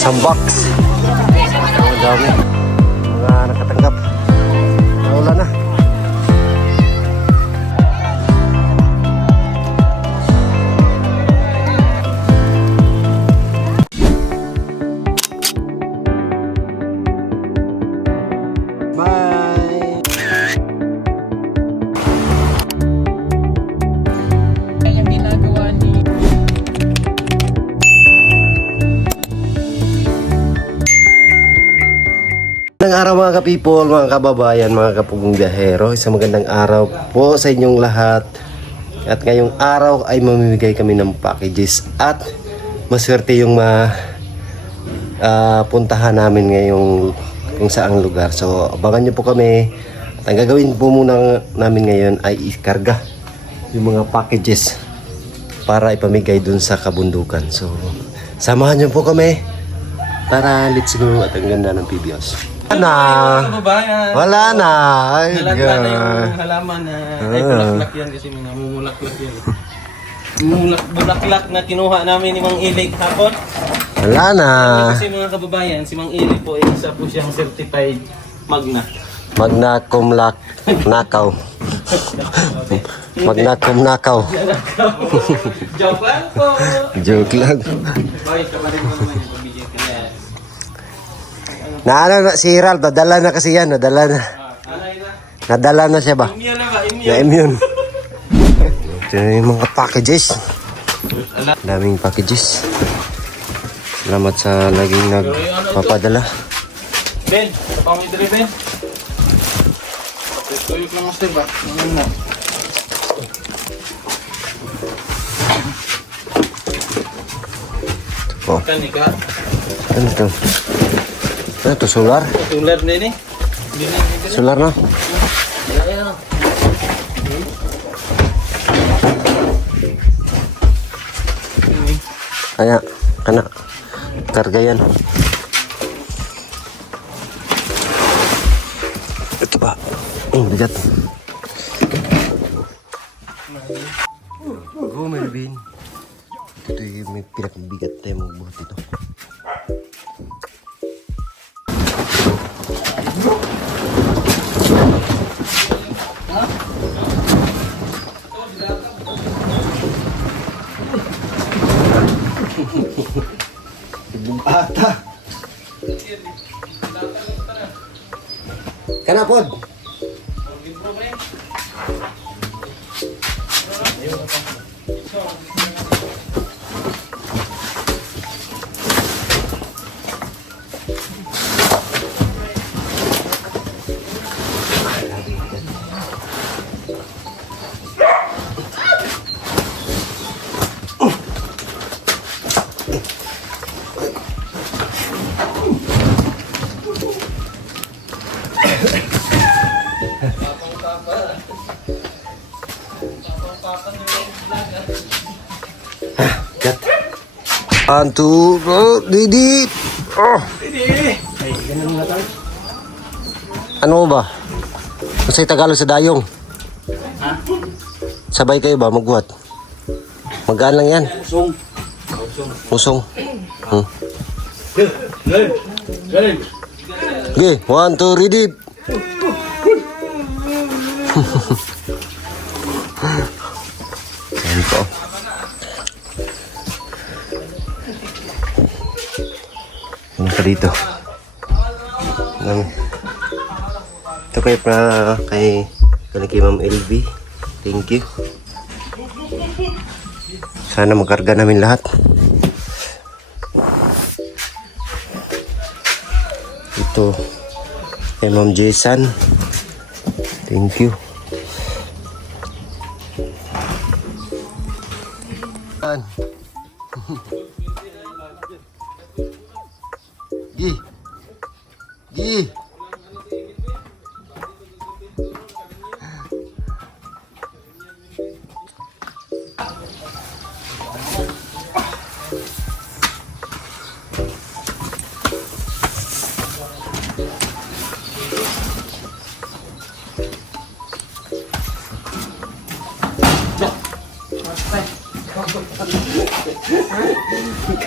Isang box. Ang dami. Mga nakatanggap. Naulan na. Bye. Ang ginagawa ni Magandang araw mga ka-people, mga kababayan, mga kapugong biyahero. Isang magandang araw po sa inyong lahat. At ngayong araw ay mamimigay kami ng packages at maswerte yung puntahan namin ngayong kung saang lugar. So abangan nyo po kami. At ang gagawin po muna namin ngayon ay ikarga yung mga packages para ipamigay dun sa kabundukan. So samahan nyo po kami. Tara, let's go. At ang ganda ng PBOs. Wala na. Ay, nalagla na yung halaman na ay bulaklak yan kasi may namumulaklak yan. Bulaklak na kinuha namin ni Mang Ilig hapon. Wala na. Kasi mga kababayan, si Mang Ilig po ay isa po siyang certified magna. Magna cum laude nakaw. Magna cum nakaw. Joke lang po. Joke lang. Bakit ka pa rin mo naman yung pabigyan ka na? Na si Ral, nadala na kasi yan, nadala na. Anay na. Nadala na siya ba? Immune na ba? Na immune. Ito na yung mga packages. Daming packages. Salamat sa laging nagpapadala. Ben, sa pangidri Ben. Tuyok lang master ba? Ngayon na. Oh, Kanika. ano ito? Ano ito, solar? Tular din eh. Solar na? Kaya, kana. Karga yan. Ito ba? Bigat. Go, Melvin. Ito yung may pinakabigat tayo magbuhat ito. Ata. Kana pod. Gat. Antu, Didi. Oh. Didi. Ano ba? Masay Tagalog sa dayong. Sabay kayo ba magbuhat? Magaan lang yan. Usong. Usong. Okay, 1, 2, ready. Ayan po. Ano ka dito? Ito kay Ma'am LB. Thank you. Sana makarga namin lahat. Ito kay Ma'am Jason. Thank you. Gi. Gi.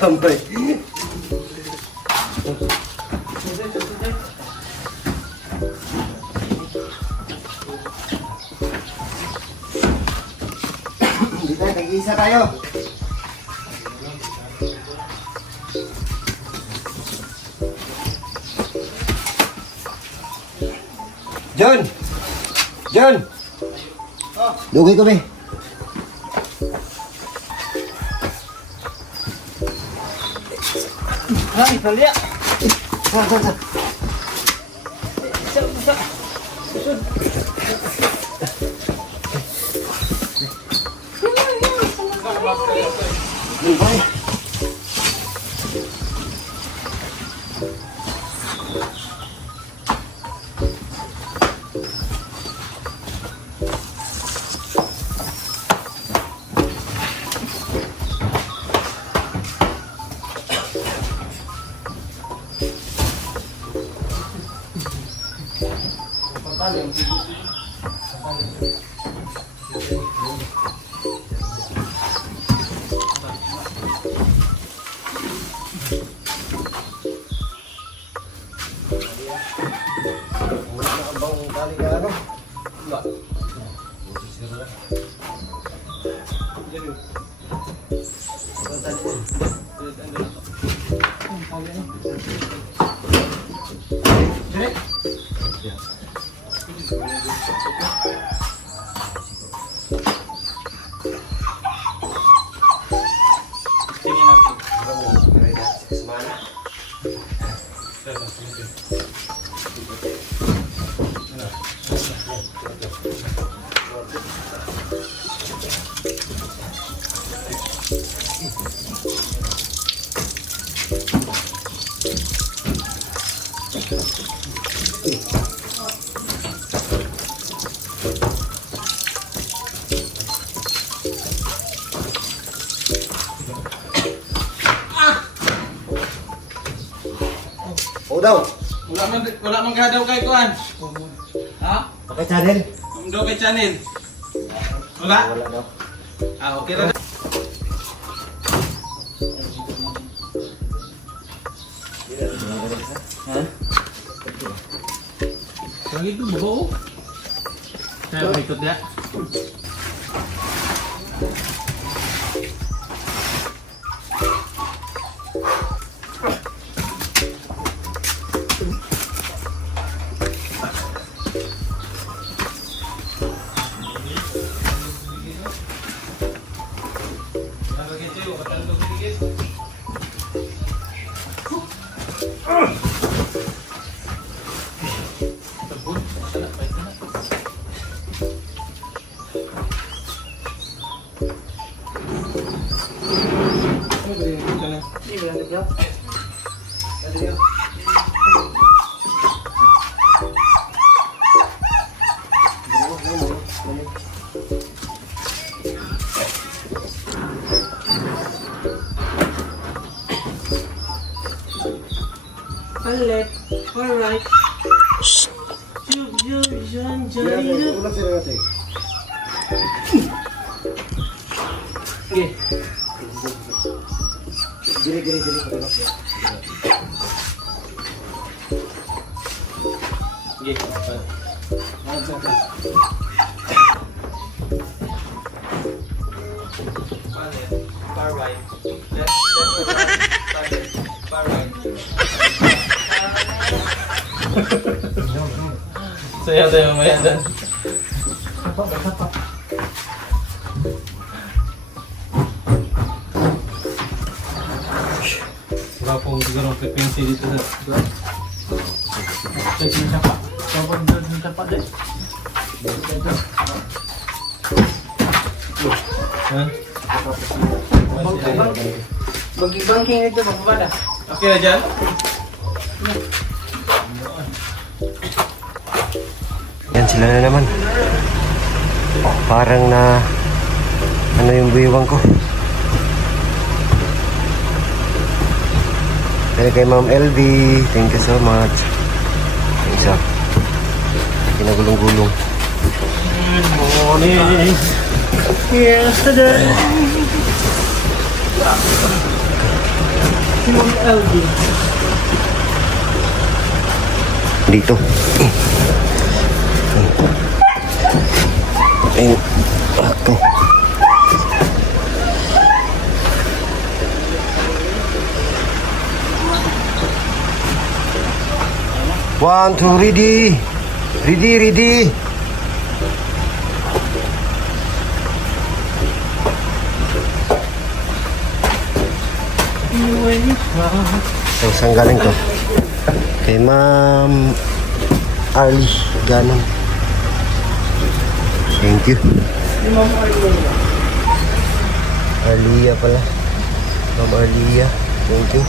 Kampay. Hindi tayo, nag-iisa tayo. John! John! Lugay ko, be. Ay, talya. Sa. Lugay. Tingnan natin. O daw. Wala man gadaw kay kuan. Ha? Okay, channel. Daw kay channel. Wala? Wala daw. Ah, okay ra. Ha? Lagi tu bawa. Saya ikut dia. Alright. Alright. Ulang sila natin. Okay. Gini. Okay. Far right. Left, far right. Saya tayo mamaya dyan. Wala pong sigurong frequency dito sa check yung sapa. Kapag doon yung sapa din. Ha? Bagi-bangking ito, magbabada. Okay na dyan? Yan sila na naman. Parang na ano yung buiwang ko. Kaya kay Ma'am LV, thank you so much. Isa. Kinagulong-gulong. Good morning. Yesterday. Si Ma'am LD. dito. Ayun. Ako. One, two, ready. Ready, ready. Saan galing to? Kay Ma'am Arlie Ganon. Thank you. Arlia pala. Ma'am Arlia. Thank you.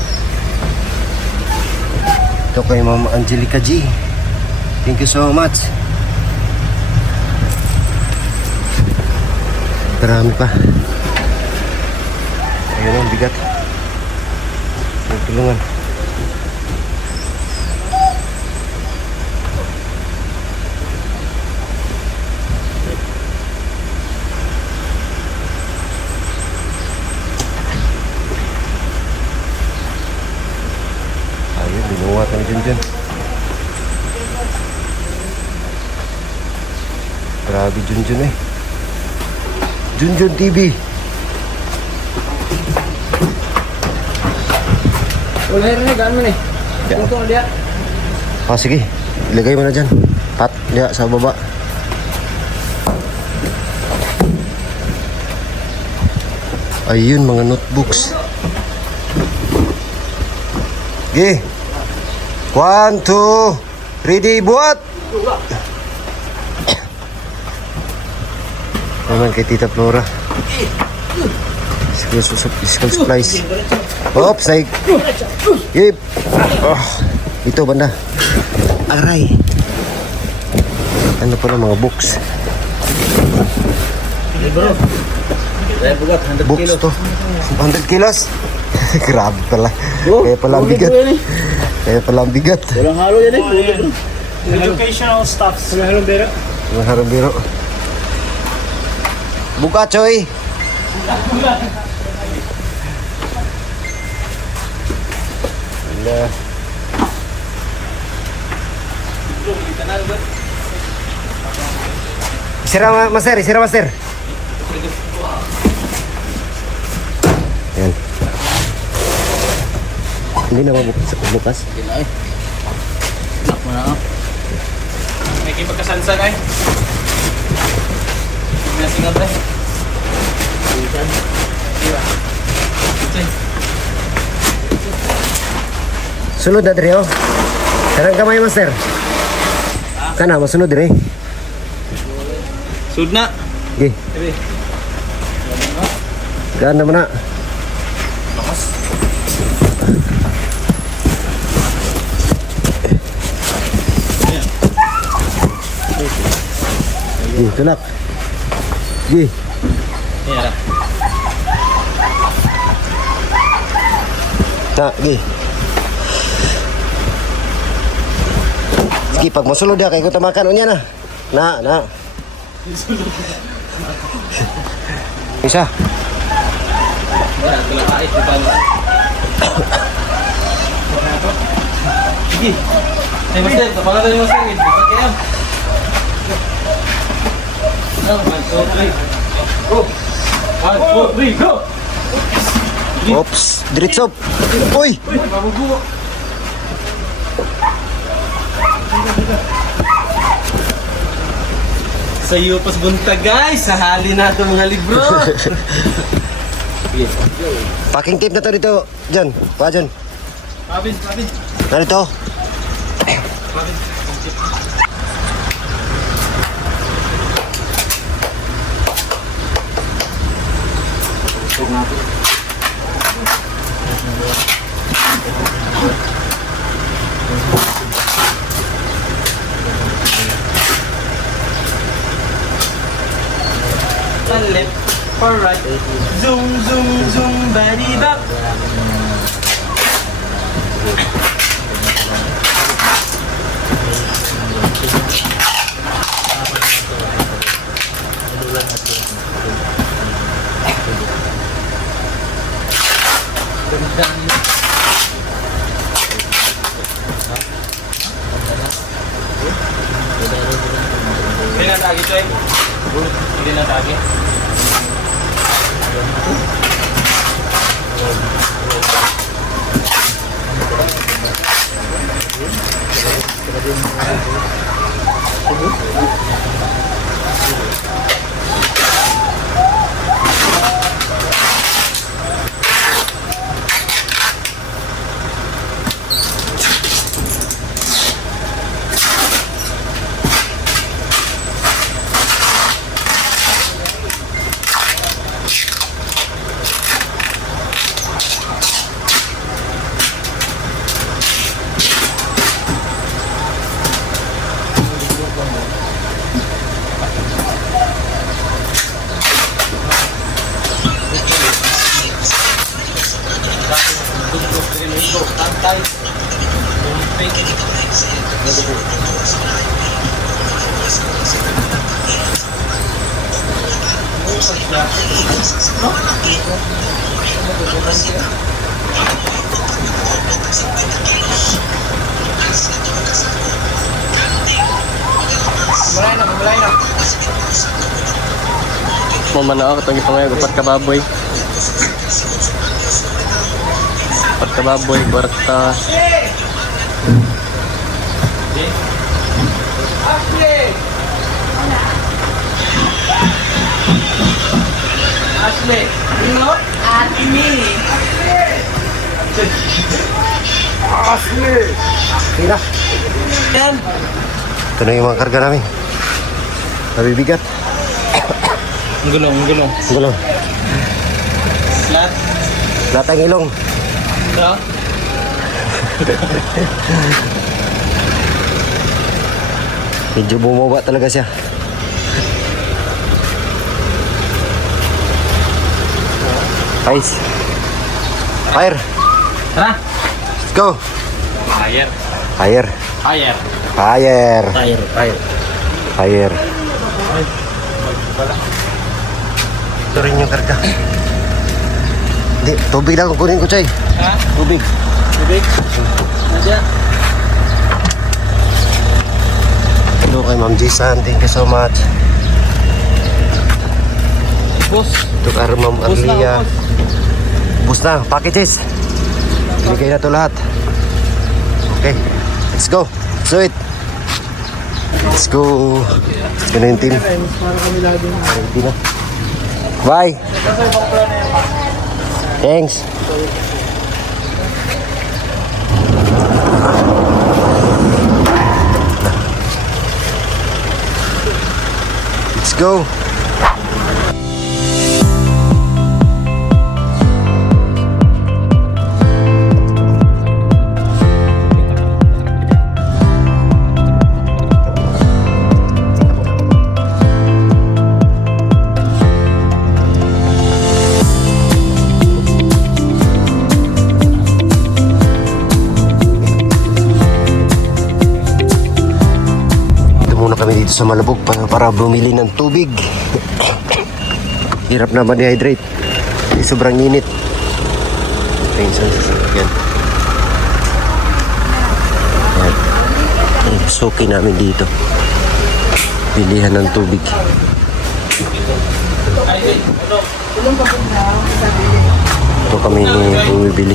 Ito kay Ma'am Angelica G. Thank you so much. Marami pa. Ayun ang bigat. Tulungan. Ayun, binuwatan ni Junjun. Grabe Junjun eh. Junjun TV. Wala rin eh, gaan mo eh. Ya. Tungtong dia. Ah, sige. Ilagay mo na dyan. Pat, diya, sa baba. Ayun, mga notebooks. Okay. 1, 2, ready, buat! Naman kay Tita Flora. School supplies. Oops, like. Yip. Oh, ito banda. Aray. Ano pala mga books? Bro. Saya bugat 100 Books kilo. to. 100 kilos? Grabe pala. Oh, Kaya pala ang ulit bigat. po yan eh. Kaya pala ang bigat. Walang halo yan eh. Ulit, bro. Educational stuffs. Wala halong bero. Mga harang-biro. Buka, Choy! Wala. Isira, master. Isira, master. Yan. Hindi na mabukas. Nak mo na ako. May kipagkasansan ay. Singa-singa ba? Isan. Diba? Isan. Sunod na dire, oh. Karang kamay, master. Kana, masunod dire. Sud na. Okay. Sige. Gaan naman na. Lakas. Gi, tulak. Gi. Yan. Na, gi. Gi, pag masulod ya, kaya ko tamakan unya na. Na. Isa. Wala, tulak ay. Di ba? Sige. Hey, master. Tapangan tayo, master. Kaya. 1, 2, 3. Go. 1, 2, 3, go. Oops, diritsop. Uy! Mabubuo. Sa iyo pas buntag guys, sa hali na ito mga libro. Sige. Packing tape na to dito. Diyan, pa dyan. Pabin. Narito. Pabin. Left or right, zoom, zoom, zoom, body back. lagi ito eh. Hindi na lagi. Mamana ako, itong ipangay, upat ka baboy. Upat ka baboy, kwarta. Ashley, Ino? Tira. Yan. Ito na yung mga karga namin. Nabibigat. Ang gulong, ang gulong. Gulong. Lahat. Lahat ang ilong. Ito. Medyo bumaba talaga siya. Guys. Fire. Tara. Let's go. Fire. Fire. Fire. Fire. Fire. Fire. Fire. Ito rin yung karga. Hindi, tubig lang kunin ko, Choy. Ha? Tubig. Tubig? Nandiyan. Hello kay Ma'am Jisan. Thank you so much. Boss. Ito kay Ma'am Arlia. Bus na, packages. Bigay na to lahat. Okay, let's go. Let's do it. Let's go. 19. Bye. Thanks. Let's go. Kami dito sa Malabog para bumili ng tubig. Hirap na ma-dehydrate. Sobrang init. Ito yung isang sasakyan. Ang suki namin dito. Bilihan ng tubig. Ito kami bumibili.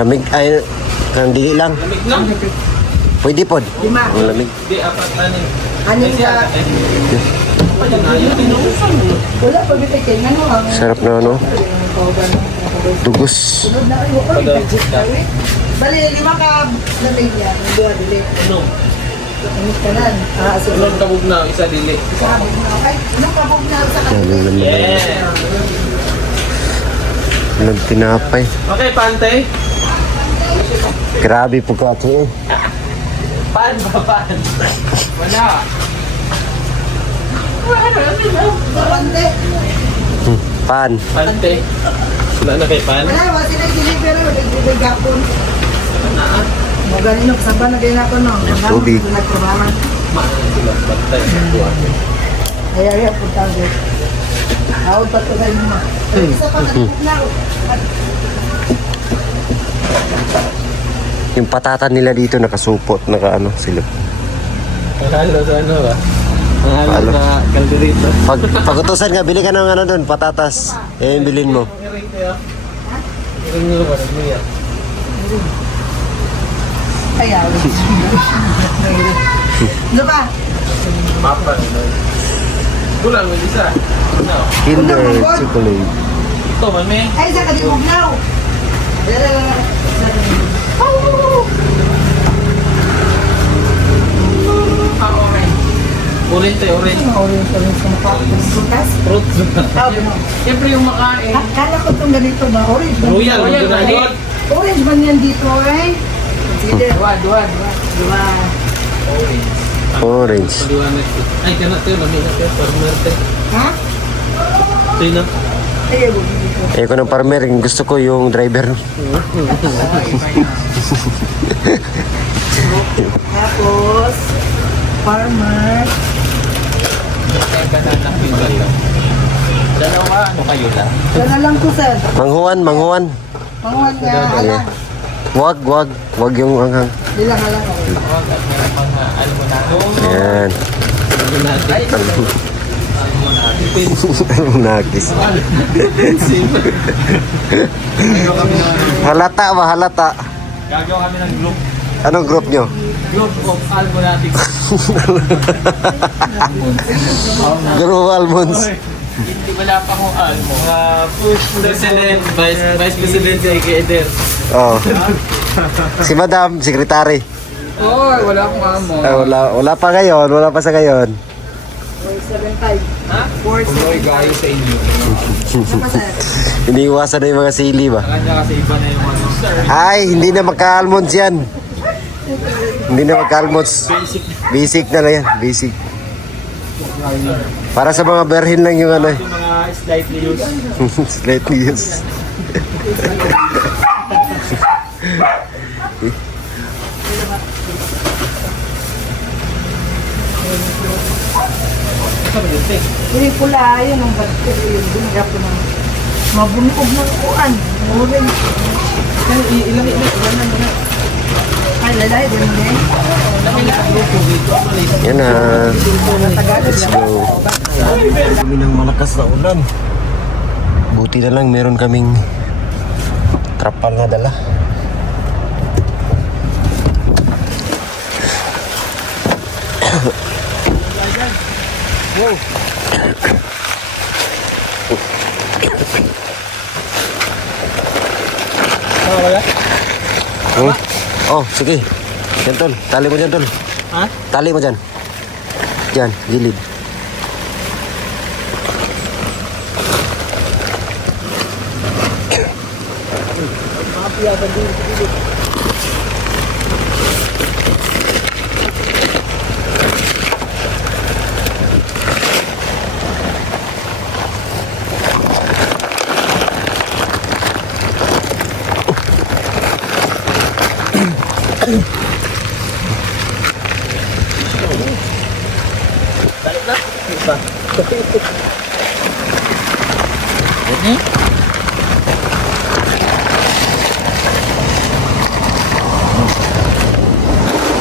Lamig ay kandili lang. Lamig na? Pwede pod. Ang lamig. Di, apat anin. Anin ka? Wala pa bita kayo. Ano ang Sarap na ano. Dugos. Bali, 5 ka lamig yan. Dua dili. Ano? Ano ka nan? Sige. Anong kabog na? Isa dili. Sabi mo na. Okay. Anong kabog na sa Yan ang lamig. Yeah. Walang tinapay. Okay, pante. Grabe po ka ito eh. Pan ba, pan? Wala. Pante. Pan. Pante. Wala na kay pan? Wala, wala sila deliver. Nag-deliver gapon. Mo ganino kasaba na din ako no. Tubig. Nagtrabahan. Sila, bantay. Ay punta din. Ako pa to kayo mo. Isa pa na. Yung patatan nila dito nakasupot, naka ano sila. Halo sa ano ba? Mahalo Mahalo. sa kalderito. Pag-utusan nga, bili ka ng ano doon, patatas. Eh, bilhin mo. Kaya, ano ba? Papa. Kulang, may isa. No. Kinder chocolate. Ito, man, may. Ay, sa kadimog now. Orange tayo, orange. Fruit. Siyempre yung makain. Kala ko itong ganito ba? Orange ba? Royal, Royal. Orange ba yan dito eh? Sige. Dua. Orange. Orange. Paliwanag ko. Ay, kanat tayo, lamig na tayo. Farmer tayo. Ha? Ito yun na. Ayaw mo dito. Eh, ko ng farmer, yung gusto ko yung driver. Tapos, farmer. Dalawa, ano kayo na? Sana lang ko, sir. Manghuan. Manguhan nga, alang. Wag yung anghang. Dilang-alang ako. Yan. Nagis. Halata ba? Halata. Gagawa kami ng group. Anong group nyo? Group of Almonatics. Group Almonds. Hindi wala pa akong almo. President, Vice President si Eder. Oh. Si Madam, Secretary. Oy, wala akong amo. Wala pa ngayon. Wala pa sa ngayon. 475. Ha? 4 guys sa inyo. Ano sir? Hindi iwasan na yung mga sili ba? Kanya kasi iba na yung ano. Ay, hindi na magka-almonds yan. Hindi na magka-almonds. Basic na lang yan. Basic. Para sa mga berhin lang yung ano. Yung mga slightly used. Slightly used. Yung pula, yun ang bato. Yung binigap ko ng mabunog ng kuan. Orange. Ilan na. Ay, lalay, din din. Yan na. Tagalog Let's go. Kami ng malakas na ulan. Buti na lang meron kaming trapal na dala. Hmm? Oh, sige. Yan tol. Tali mo dyan tol. Ha? Tali mo dyan. Dyan, gilid.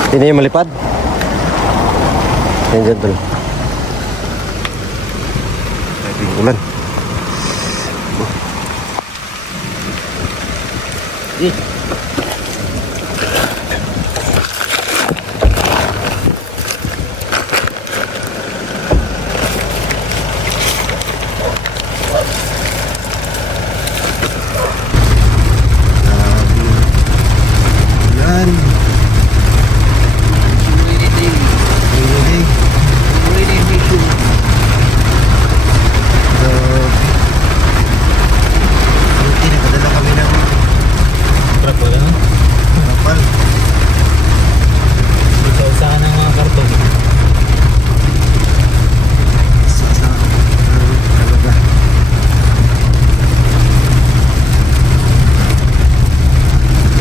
Hindi na yung malipad. Yan dyan tol. Ay, ulan. Yan. Nakadala kami ng Truck wala. kapal. Usahan ng mga karton. Talaga.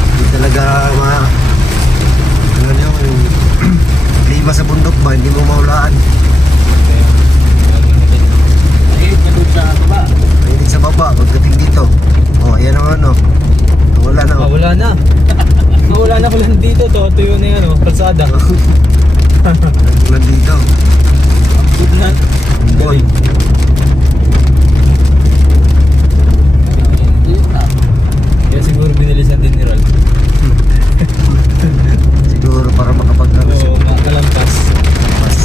Hindi talaga ano yun, yung klima sa bundok ba, hindi mo maulaan. Mainit sa baba, pagdating dito. Oh, ayan ang ano. Wala na. Oh. Wala na. Wala na ko lang dito to. Tuyo na yan, kalsada. Ulan dito. Good na. Boy. Kaya siguro binilisan din ni Rol. Siguro para makapag-ano siya. Oo, makalampas. Mas.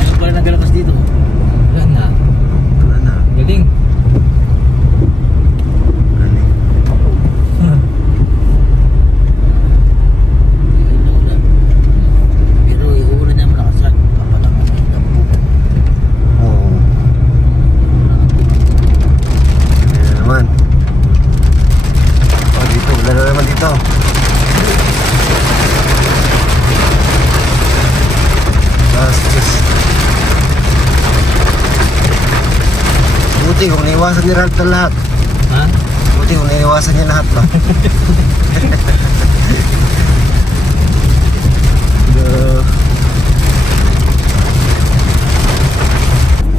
Ano pala nagalapas dito? Wala na. Wala na. Galing. Galing. Pero iuulan niya malakasan. Papalangan ng dampo. Oo. Ayan naman. Oh, dito. Wala na naman dito. Bastos. Buti kung naiwasan ni Ralph na lahat. Ha? Buti kung naiwasan niya lahat ba?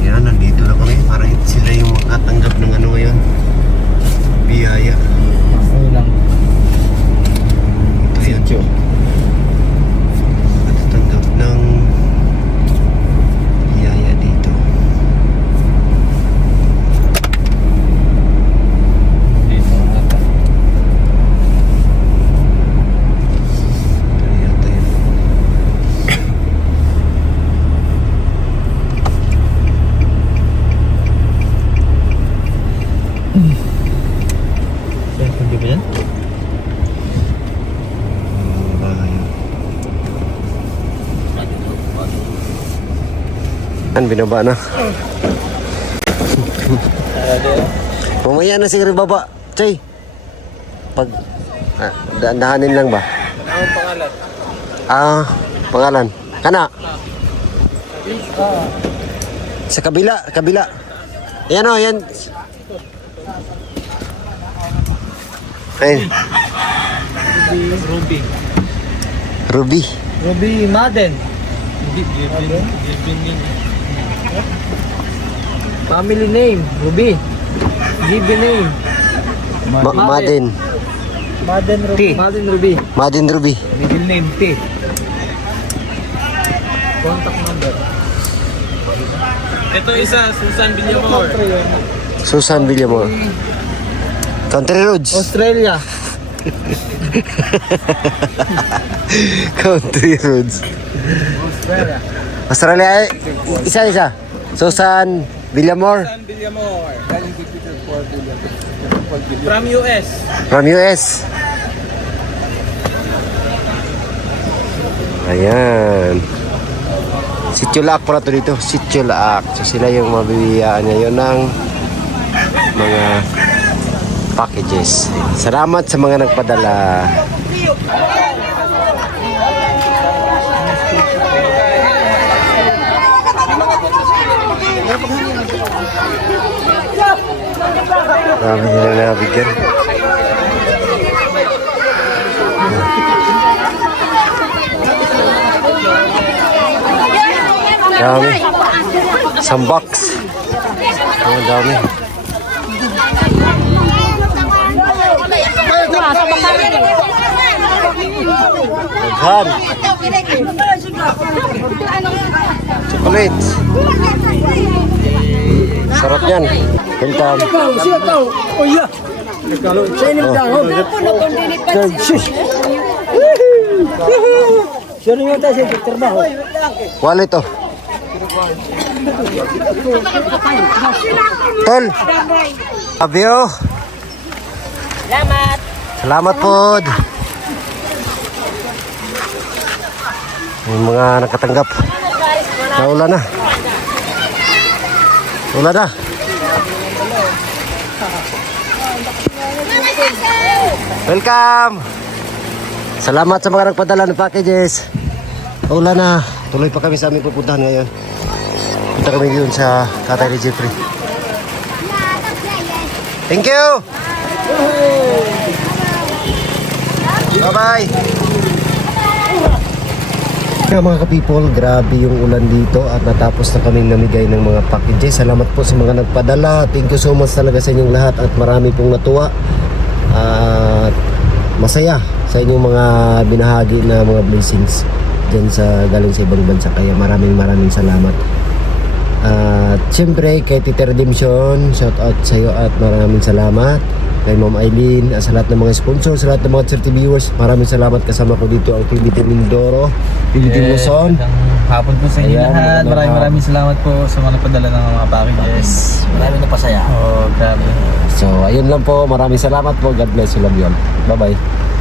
Yan, nandito na kami. Para sila yung makatanggap ng ano ngayon. Biyaya. Oo lang. Ito yun. Matatanggap ng biyaya dito. Dito ata. Ito yata yun. Saan kundi ba yan? Bahay. An, binaba na. Mamaya na siguro baba. Chay. Pag dahanin lang ba? Anong pangalan? Pangalan. Kana. Sa kabila, kabila. Yan o, yan. Ayun. Ruby. Ruby. Ruby Madden. Hindi, Givin yun. Family name, Ruby. Given name. Madden. Madden Ruby. Madden Ruby. Madden Ruby. Middle name, P. Contact number. Ito isa, Susan Villamor. Susan Villamor. Country Roads. Australia. Country Roads. Australia. Australia eh. Isa. Susan Villamor. Susan Villamor. From US. From US. Ayan. Sitio Laak pala to dito. Sitio Laak. So sila yung mabibiyaan ngayon ng mga packages. Salamat sa mga nagpadala. Marami nila nabigyan. Dami. Some box. Oh, dami. Daghan. Chocolate. Sarap yan. Welcome. Wallet to. Tol. Abyo. Salamat. Salamat po. Yung mga nakatanggap. Naulan na. Ulan na. Welcome. Salamat sa mga nagpadala ng packages. Ulan na. Tuloy pa kami sa aming pupuntahan ngayon. Punta kami yun sa Tatay ni Jeffrey. Thank you. Bye-bye. Mga ka-people, grabe yung ulan dito at natapos na kaming namigay ng mga packages. Salamat po sa mga nagpadala. Thank you so much talaga sa inyong lahat at marami pong natuwa at masaya sa inyong mga binahagi na mga blessings. dyan sa galing sa ibang bansa. Kaya maraming salamat. At siyempre kay Tita Redemption, shout out sa iyo at maraming salamat. Kay Ma'am Eileen, sa lahat ng mga sponsor, sa lahat ng mga 30 viewers, maraming salamat. Kasama ko dito ang PBT Mindoro, PBT Luzon. Hapon po sa inyo Ayan, lahat. Maraming salamat po sa mga nagpadala ng mga packages. Marami na pasaya. Oh, grabe. So ayun lang po, maraming salamat po. God bless you, love you all. Bye bye.